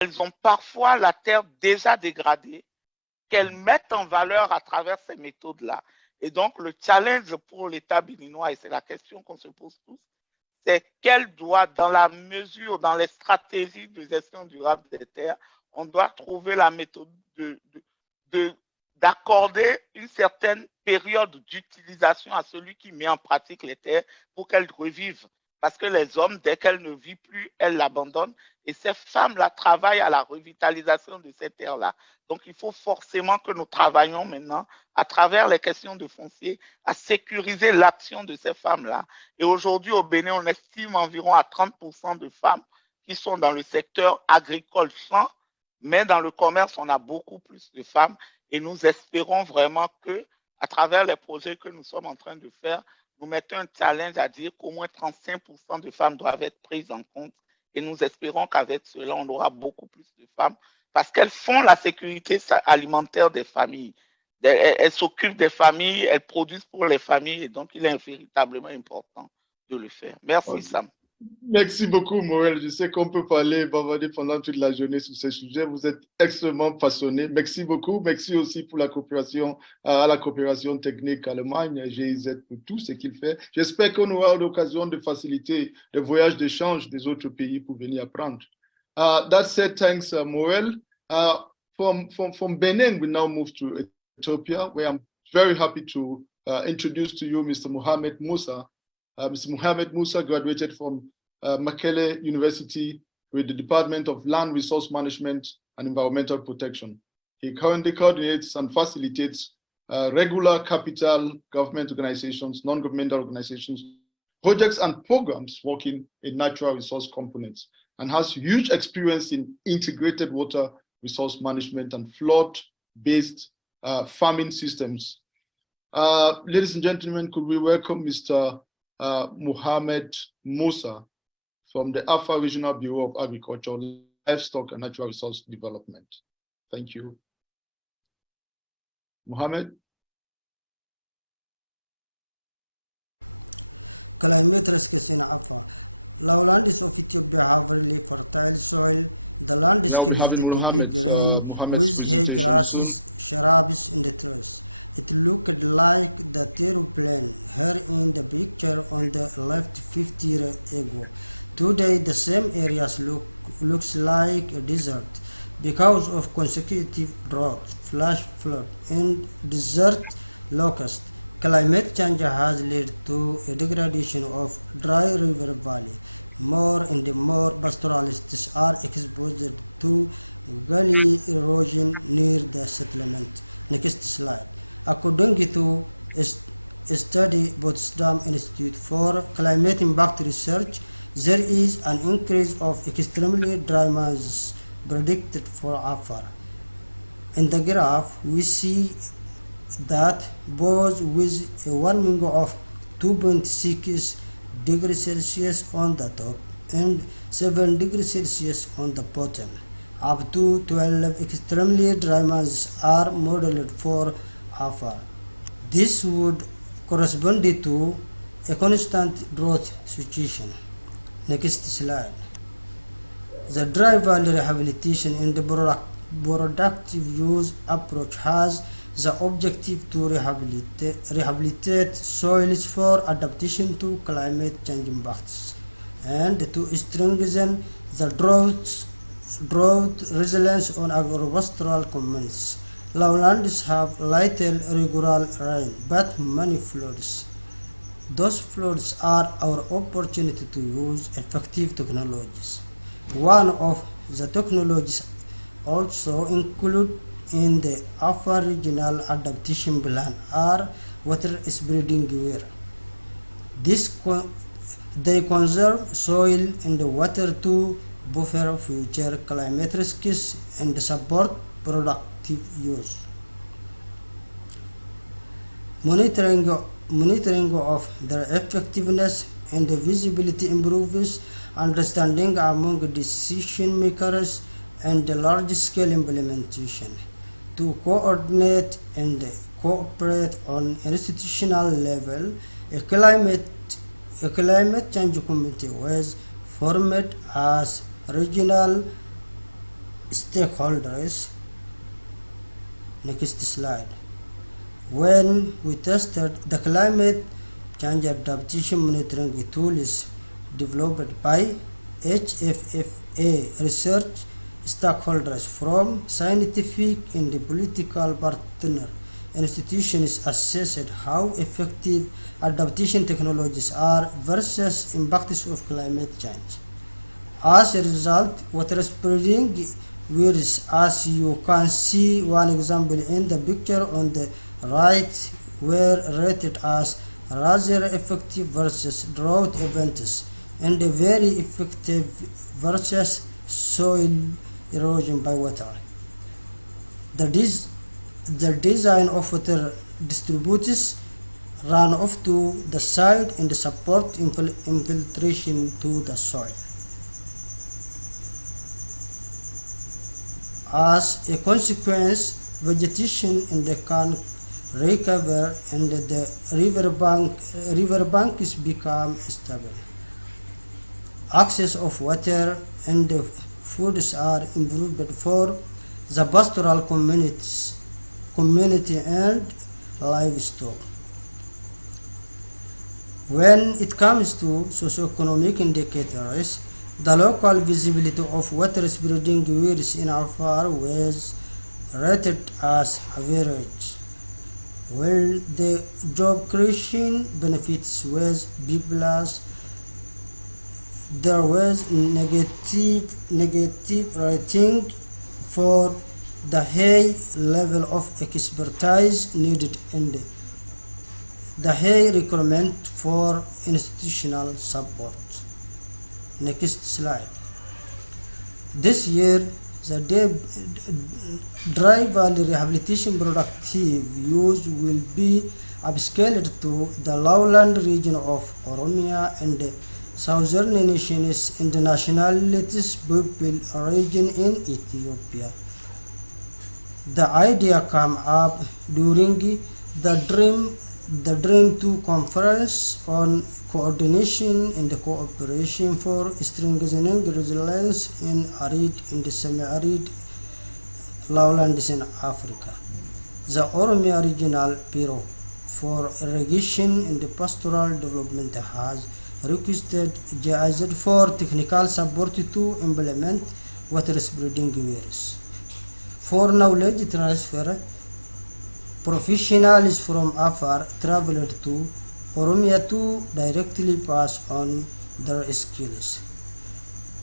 elles ont parfois la terre déjà dégradée, qu'elles mettent en valeur à travers ces méthodes-là. Et donc, le challenge pour l'État béninois, et c'est la question qu'on se pose tous, c'est qu'elle doit, dans la mesure, dans les stratégies de gestion durable des terres, on doit trouver la méthode d'accorder une certaine période d'utilisation à celui qui met en pratique les terres pour qu'elles revivent. Parce que les hommes, dès qu'elles ne vivent plus, elles l'abandonnent. Et ces femmes-là travaillent à la revitalisation de ces terres-là. Donc, il faut forcément que nous travaillions maintenant, à travers les questions de foncier, à sécuriser l'action de ces femmes-là. Et aujourd'hui, au Bénin, on estime environ à 30% de femmes qui sont dans le secteur agricole champ, mais dans le commerce, on a beaucoup plus de femmes. Et nous espérons vraiment que, à travers les projets que nous sommes en train de faire, nous mettons un challenge à dire qu'au moins 35% de femmes doivent être prises en compte. Et nous espérons qu'avec cela, on aura beaucoup plus de femmes parce qu'elles font la sécurité alimentaire des familles. Elles s'occupent des familles, elles produisent pour les familles et donc il est véritablement important de le faire. Merci, Sam. Merci beaucoup, Morel. Je sais qu'on peut parler, bavarder pendant toute la journée sur ces sujets. Vous êtes extrêmement passionné. Merci beaucoup. Merci aussi pour la coopération, à la coopération technique Allemagne, GIZ, pour tout ce qu'il fait. J'espère qu'on aura l'occasion de faciliter les voyages d'échange des autres pays pour venir apprendre. That said, thanks, Morel. From Benin, we now move to Ethiopia, where I'm very happy to introduce to you Mr. Mohamed Musa. Mr. Mohamed Musa graduated from Mekelle University with the Department of Land Resource Management and Environmental Protection. He currently coordinates and facilitates regular capital government organizations, non-governmental organizations, projects and programs working in natural resource components, and has huge experience in integrated water resource management and flood-based farming systems. Ladies and gentlemen, could we welcome Mr. Mohamed Musa from the Afar Regional Bureau of Agriculture, Livestock and Natural Resource Development. Thank you. Mohamed? Climate risks in Afar. Lowlands of Ethiopia have really fertile soil. The landscape is typically green with hay grasses, shrubs, and trees. It looked like the terraplane here in the picture on the left 50 years ago. Today, the same areas looks like a desert because of consecutive drought, flash flood, and desert locust. Climate change has led to a degradation of dry river valley. More and more pastoralists are exposed to gully erosion near the settlement. Next slide. According to a study by Potsdam Institute for Climate Impact Research, there is an increase of extremely dry months predicted for Afar. In the graph, we see that both with a warming of 2.6 degrees Celsius on the top and 7 degrees Celsius on the bottom, up to 12 extremely dry months are modeled for Afar. This would correspond to a constant drought situation. Next slide. The dry valley rehabilitation and the productive use approach has the objective to rehabilitate soils for adaptation to climate change impacts and to strengthen the drought resilience on agropastoral communities. Lowlands have little regular rain but many floods. Those floods are our opportunity to use effective technologies. One of the technologies also included in the Afar Regional Adaptation Plan are water spreading weir. They conserve soil and water to buffer future climate risks and support productive use. Monitoring of their effectiveness and visibility improves understanding among decision makers and large-scale implementation. To coordinate and cooperate on institutional level, a climate change committee was formed as regional stakeholders. Next slide. When we tested the climate change adaptation monitoring tools developed by HFFA research stakeholders from scientific and political partner institutions assessed how effective adaptation technologies are versus impacts of climate change. As a result, water spreading varies, as you can see one example in the picture on the right, were rated as rather effective versus drought events and very effective versus soil erosion by water. The design of water distributors runoff to the side and support infiltration to the soil. As a consequence, vegetation in the can recover and the river banks become stable. Access of water and foods are improved for the pastoral community and livestock. When it comes to socioeconomic indicators, the local visibility of water spreading varies in Afar was rated as average, while the job creation benefits was B+. There was negative rating for the high level of expertise needed and the high requirement for institutional support. Next slide. This year, the dry valley rehabilitation productive use will be upscaled to the lowland region of Oromia and southern nations and nationalities people region in Ethiopia. The idea came up during the Dream 2 conference on coordination and cooperation for strengthening resilience in arid and semi-arid lowlands in Africa. The Oromia Regional Bureau for Irrigation and Pastoral Development has requested GIZ for technical support to implement water spreading ways. For knowledge transfer, professionals from Afar traveled to Oromia to directly pass on their skills.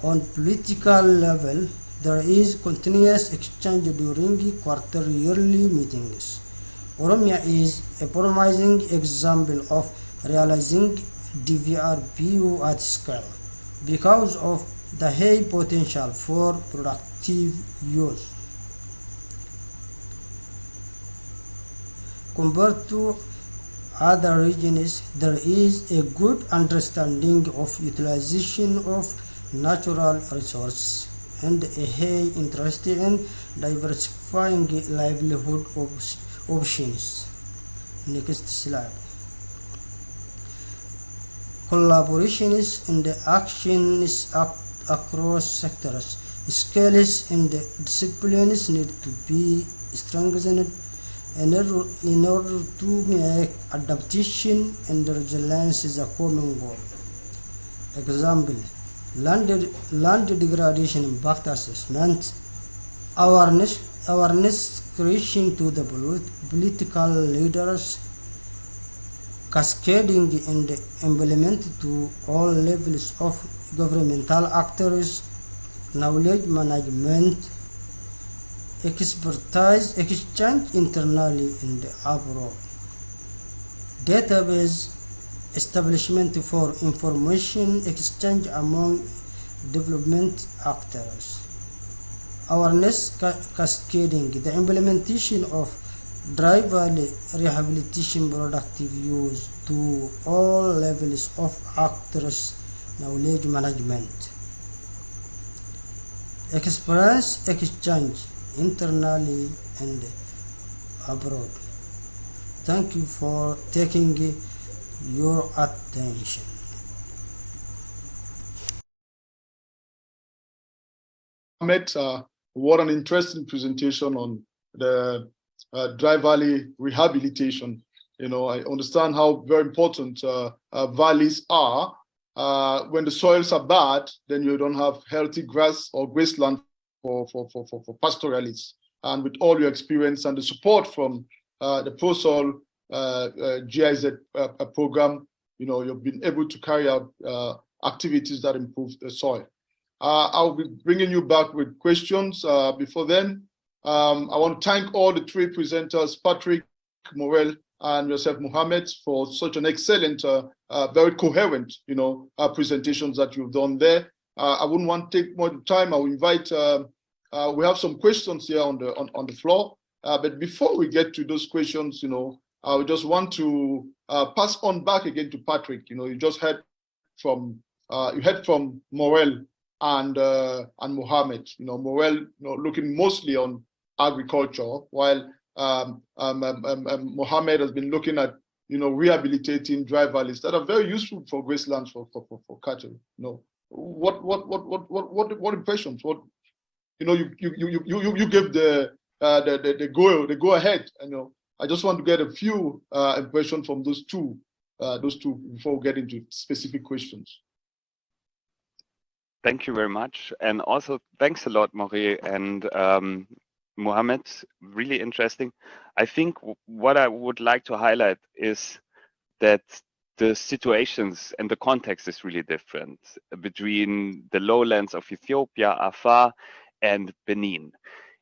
On political level, there is continuous exchange during quarter-yearly meetings. Oromia is a promising example of realizing DVRPU at scale because of the high potential for productive use. Compared to other regions, there is a good understanding of utilization of natural resources and a high interest in diversifying livelihood options. Next slide. Collaborations and actions across sectors, skills and disciplines need to be strengthened in order to make adaptation and resilience is a common goal. Example, land degradation impact assessment, awareness creation to the political leaders, cascading and implement to all levels of governmental actors, knowledge management, expertise exchange internally and abroad, database establishment for information exchange among development actors, awareness cascading, the implementation of dry valley rehabilitation productive use to all levels of actors, knowledge management, experience exchange internally and abroad. Thank you for taking your attention. Ahmed, what an interesting presentation on the dry valley rehabilitation. You know, I understand how very important valleys are. When the soils are bad, then you don't have healthy grass or grassland for pastoralists. And with all your experience and the support from the ProSoil GIZ program, you know, you've been able to carry out activities that improve the soil. I'll be bringing you back with questions. Before then, I want to thank all the three presenters, Patrick, Morel, and yourself, Mohammed, for such an excellent, very coherent, you know, presentations that you've done there. I wouldn't want to take more time. I'll invite. We have some questions here on the floor, but before we get to those questions, you know, I just want to pass on back again to Patrick. You know, you just heard from Morel and Mohammed. You know, Morel, you know, looking mostly on agriculture, while Mohammed has been looking at, you know, rehabilitating dry valleys that are very useful for grasslands for cattle. You know, what impressions? What, you know, you give the go ahead. You know, I just want to get a few impressions from those two before we get into specific questions. Thank you very much, and also thanks a lot, Maurice and Mohammed. Really interesting. I think what I would like to highlight is that the situations and the context is really different between the lowlands of Ethiopia, Afar, and Benin,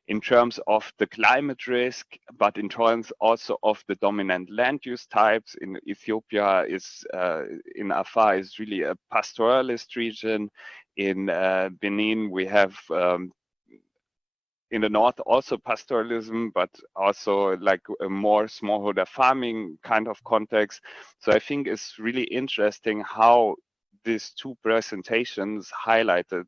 in terms of the climate risk, but in terms also of the dominant land use types. In Ethiopia in Afar is really a pastoralist region. In Benin, we have in the north also pastoralism, but also like a more smallholder farming kind of context. So I think it's really interesting how these two presentations highlighted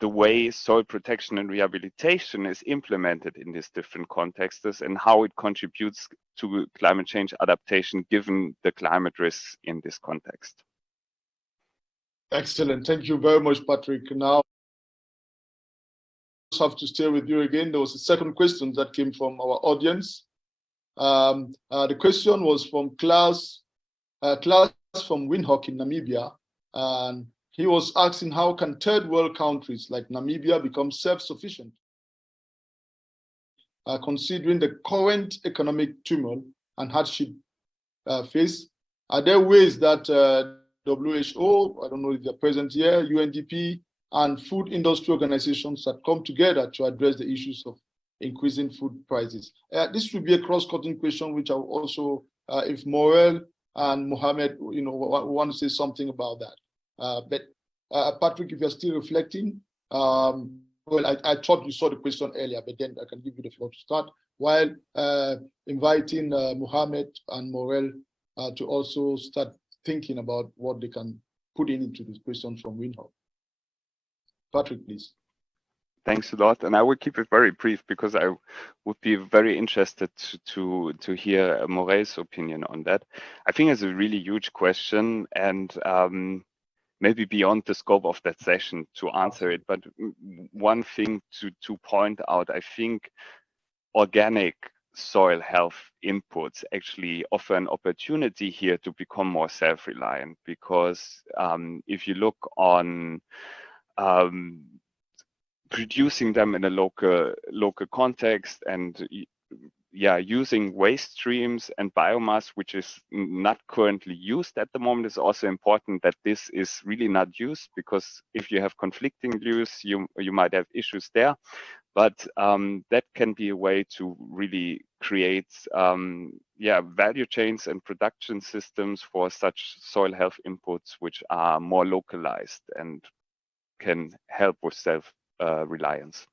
the way soil protection and rehabilitation is implemented in these different contexts and how it contributes to climate change adaptation given the climate risks in this context. Excellent. Thank you very much, Patrick. Now, I have to stay with you again. There was a second question that came from our audience. The question was from Klaus from Windhoek in Namibia. And he was asking, how can third world countries like Namibia become self-sufficient? Considering the current economic turmoil and hardship faced, are there ways that WHO, I don't know if they're present here, UNDP, and food industry organizations that come together to address the issues of increasing food prices? This will be a cross-cutting question, which I will also, if Morel and Mohammed, you know, want to say something about that. But Patrick, if you're still reflecting, well, I thought you saw the question earlier, but then I can give you the floor to start, while inviting Mohammed and Morel to also start thinking about what they can put into this question from Windhoek. Patrick, please. Thanks a lot, and I will keep it very brief because I would be very interested to hear Morel's opinion on that. I think it's a really huge question, and maybe beyond the scope of that session to answer it. But one thing to point out, I think organic soil health inputs actually offer an opportunity here to become more self-reliant, because if you look on producing them in a local context and using waste streams and biomass, which is not currently used at the moment, is also important that this is really not used, because if you have conflicting use, you might have issues there. But that can be a way to really create value chains and production systems for such soil health inputs, which are more localized and can help with self-reliance.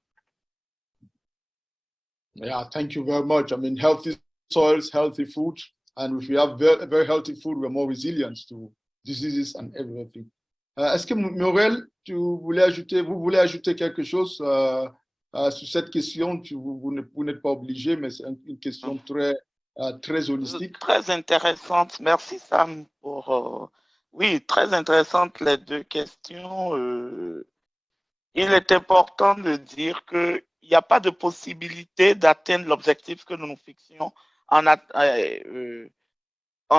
Yeah, thank you very much. I mean, healthy soils, healthy food, and if we have very healthy food, we're more resilient to diseases and everything. Est-ce que Morel, vous voulez ajouter quelque chose sur cette question? Vous n'êtes pas obligé, mais c'est une question très holistique. Très intéressante. Merci Sam pour... oui, très intéressante les deux questions. Il est important de dire qu'il n'y a pas de possibilité d'atteindre l'objectif que nous nous fixions en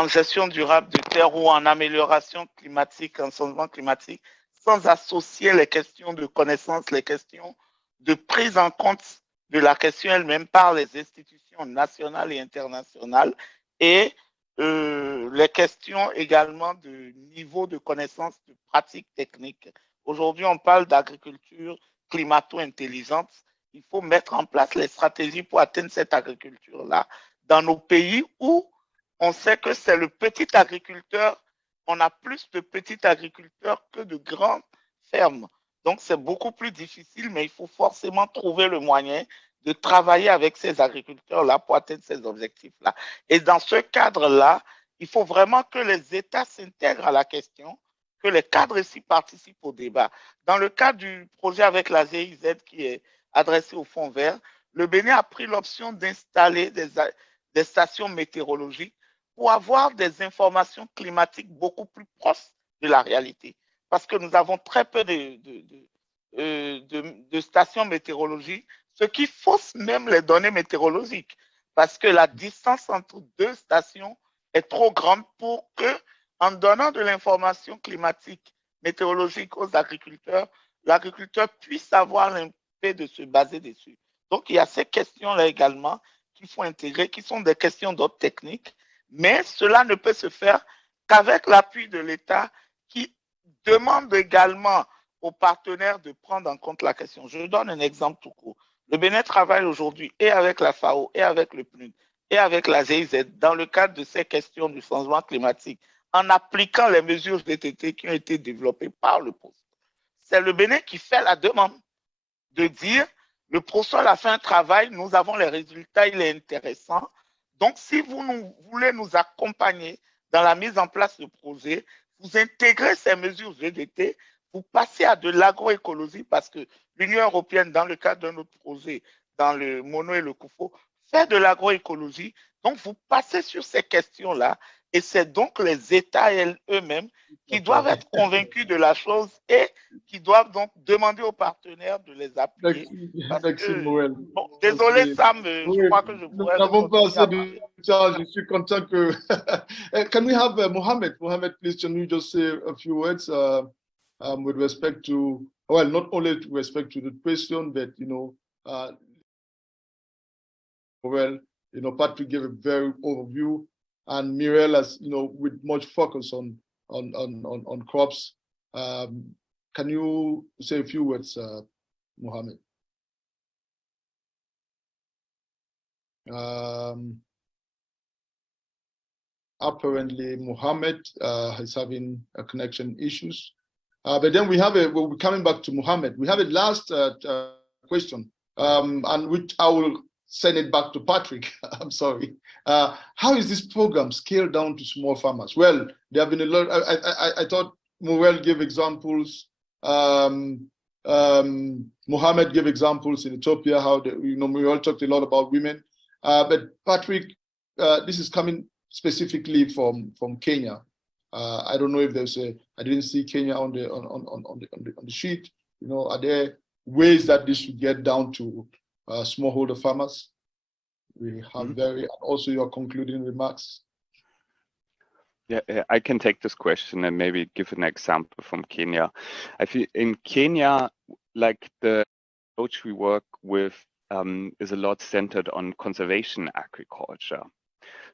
gestion durable de terre ou en amélioration climatique, en changement climatique, sans associer les questions de connaissance, les questions de prise en compte de la question elle-même par les institutions nationales et internationales et les questions également de niveau de connaissance de pratiques techniques. Aujourd'hui, on parle d'agriculture climato-intelligente. Il faut mettre en place les stratégies pour atteindre cette agriculture-là dans nos pays où on sait que c'est le petit agriculteur, on a plus de petits agriculteurs que de grandes fermes. Donc c'est beaucoup plus difficile, mais il faut forcément trouver le moyen de travailler avec ces agriculteurs-là pour atteindre ces objectifs-là. Et dans ce cadre-là, il faut vraiment que les États s'intègrent à la question, que les cadres ici participent au débat. Dans le cadre du projet avec la GIZ qui est adressé au Fonds vert, le Bénin a pris l'option d'installer des stations météorologiques pour avoir des informations climatiques beaucoup plus proches de la réalité. Parce que nous avons très peu de stations météorologiques, ce qui fausse même les données météorologiques. Parce que la distance entre deux stations est trop grande pour que, en donnant de l'information climatique météorologique aux agriculteurs, l'agriculteur puisse avoir l'impact de se baser dessus. Donc, il y a ces questions-là également qu'il faut intégrer, qui sont des questions d'ordre technique, mais cela ne peut se faire qu'avec l'appui de l'État qui demande également aux partenaires de prendre en compte la question. Je donne un exemple tout court. Le Bénin travaille aujourd'hui et avec la FAO, et avec le PNUD, et avec la GIZ dans le cadre de ces questions du changement climatique, en appliquant les mesures DTT qui ont été développées par le poste. C'est le Bénin qui fait la demande de dire le ProSol a fait un travail, nous avons les résultats, il est intéressant. Donc, si vous voulez nous accompagner dans la mise en place du projet, vous intégrez ces mesures GDT, vous passez à de l'agroécologie parce que l'Union européenne, dans le cadre d'un autre projet, dans le mono et le COUFO, fait de l'agroécologie. Donc, vous passez sur ces questions-là et c'est donc les États eux-mêmes qui doivent être convaincus de la chose et qui doivent donc demander aux partenaires de les appuyer. Merci, Moël. Bon, désolé, Merci. Sam, Oui, je crois que je nous pourrais n'avons pas continuer assez à de parler. temps. Je suis content que. Can we have Mohammed? Mohammed, please, can you just say a few words with respect to, well, not only with respect to the question, but, well, Patrick gave a very overview, and Muriel has, with much focus on crops. Can you say a few words, Mohammed? Apparently, Mohammed is having connection issues. But then we're coming back to Mohammed. We have a last question, and which I will send it back to Patrick. I'm sorry. How is this program scaled down to small farmers? Well, there have been a lot. I thought Moel gave examples. Mohammed gave examples in Ethiopia, how we all talked a lot about women. But Patrick, this is coming specifically from Kenya. I don't know if there's I didn't see Kenya on the sheet. Are there ways that this should get down to smallholder farmers? We have also your concluding remarks. Yeah, I can take this question and maybe give an example from Kenya. I feel in Kenya, like the approach we work with is a lot centered on conservation agriculture.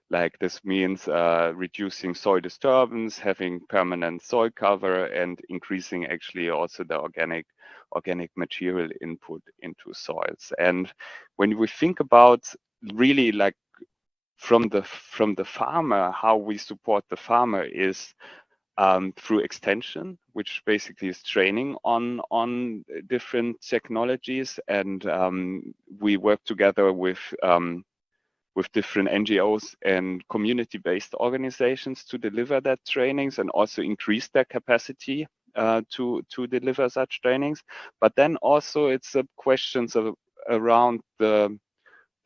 Like this means reducing soil disturbance, having permanent soil cover, and increasing actually also the organic material input into soils. And when we think about really like from the farmer, how we support the farmer is through extension, which basically is training on different technologies, and we work together with different NGOs and community-based organizations to deliver that trainings and also increase their capacity to deliver such trainings. But then also it's questions around the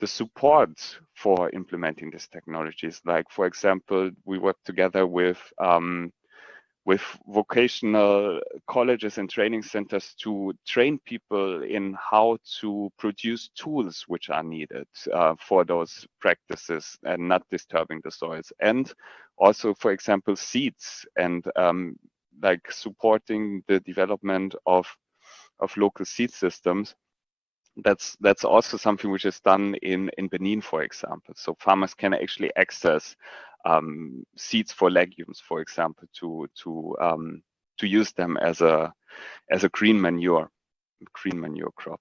support for implementing these technologies. Like, for example, we work together with with vocational colleges and training centers to train people in how to produce tools which are needed for those practices and not disturbing the soils. And also, for example, seeds and like supporting the development of local seed systems. That's also something which is done in Benin, for example. So farmers can actually access seeds for legumes, for example, to use them as a green manure crop.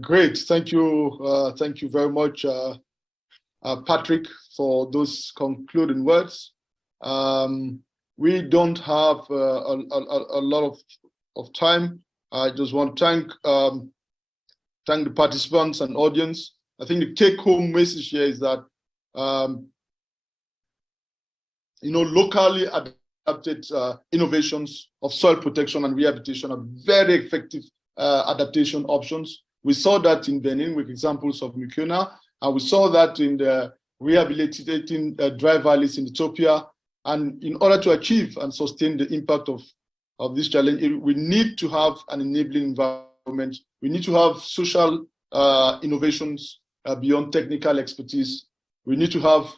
Great, thank you very much, Patrick, for those concluding words. We don't have a lot of time. I just want to thank the participants and audience. I think the take-home message here is that locally adapted innovations of soil protection and rehabilitation are very effective adaptation options. We saw that in Benin with examples of Mucuna, and we saw that in the rehabilitating dry valleys in Ethiopia. And in order to achieve and sustain the impact of this challenge, we need to have an enabling environment. We need to have social innovations beyond technical expertise. We need to have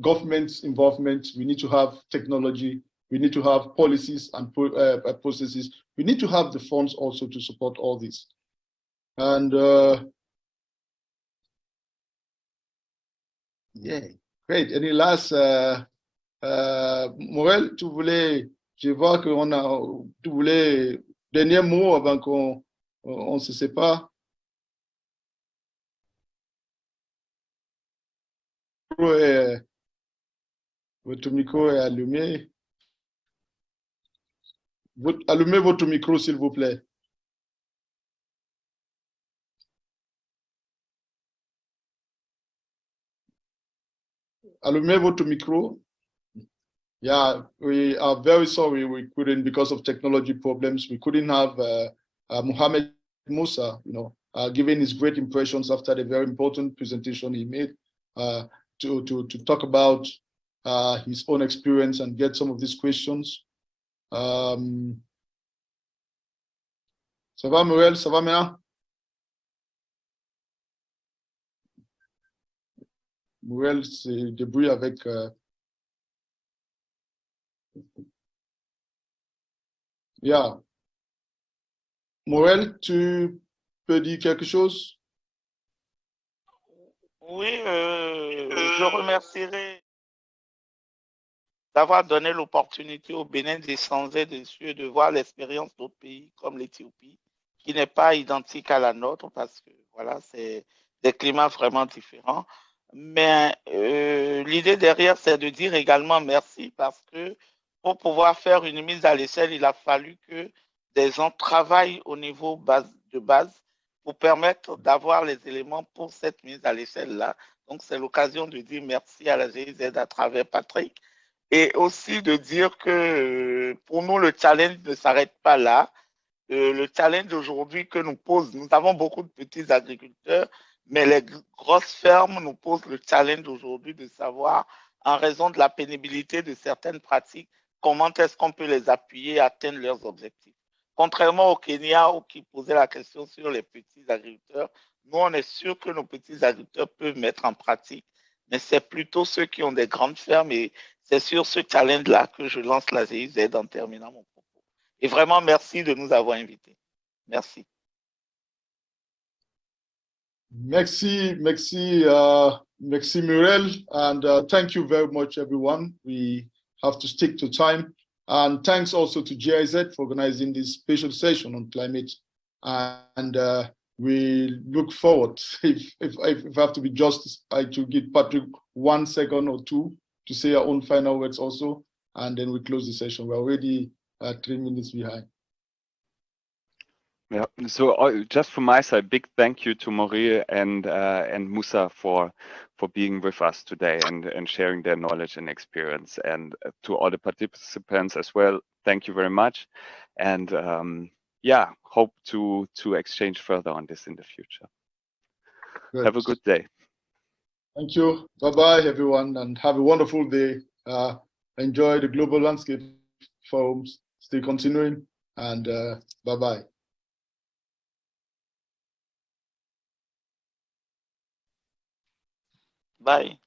government involvement. We need to have technology. We need to have policies and processes. We need to have the funds also to support all this. And yeah, great. Any last, Morel, je vois tu voulais dernier mot avant qu'on se sépare. Votre micro est allumé. Allumez votre micro, s'il vous plaît. Allumez votre micro. Yeah, we are very sorry we couldn't, because of technology problems, we couldn't have Mohamed Musa, giving his great impressions after the very important presentation he made to talk about his own experience and get some of these questions. Ça va, Muriel? Ça va, Méa? Muriel se débrouille avec... Yeah. Morel, tu peux dire quelque chose? Oui, je remercierai d'avoir donné l'opportunité au Bénin d'échanger dessus et de voir l'expérience d'autres pays comme l'Éthiopie, qui n'est pas identique à la nôtre parce que voilà, c'est des climats vraiment différents. Mais l'idée derrière, c'est de dire également merci parce que pour pouvoir faire une mise à l'échelle, il a fallu que des gens travaillent au niveau de base pour permettre d'avoir les éléments pour cette mise à l'échelle-là. Donc, c'est l'occasion de dire merci à la GIZ à travers Patrick et aussi de dire que pour nous, le challenge ne s'arrête pas là. Le challenge aujourd'hui que nous pose, nous avons beaucoup de petits agriculteurs, mais les grosses fermes nous posent le challenge aujourd'hui de savoir, en raison de la pénibilité de certaines pratiques, comment est-ce qu'on peut les appuyer à atteindre leurs objectifs. Contrairement au Kenya, qui posait la question sur les petits agriculteurs, nous, on est sûr que nos petits agriculteurs peuvent mettre en pratique, mais c'est plutôt ceux qui ont des grandes fermes et c'est sur ce challenge-là que je lance la GIZ en terminant mon propos. Et vraiment, merci de nous avoir invités. Merci. Merci Muriel, and thank you very much, everyone. We have to stick to time. And thanks also to GIZ for organizing this special session on climate. And we look forward, if I have to be just, to give Patrick 1 second or two to say our own final words also, and then we close the session. We're already 3 minutes behind. Yeah, so just from my side, big thank you to Maurice and Musa for being with us today and sharing their knowledge and experience, and to all the participants as well. Thank you very much, and yeah, hope to exchange further on this in the future. Good. Have a good day. Thank you. Bye bye, everyone, and have a wonderful day. enjoy the Global Landscape Forums, still continuing, and bye-bye. Bye.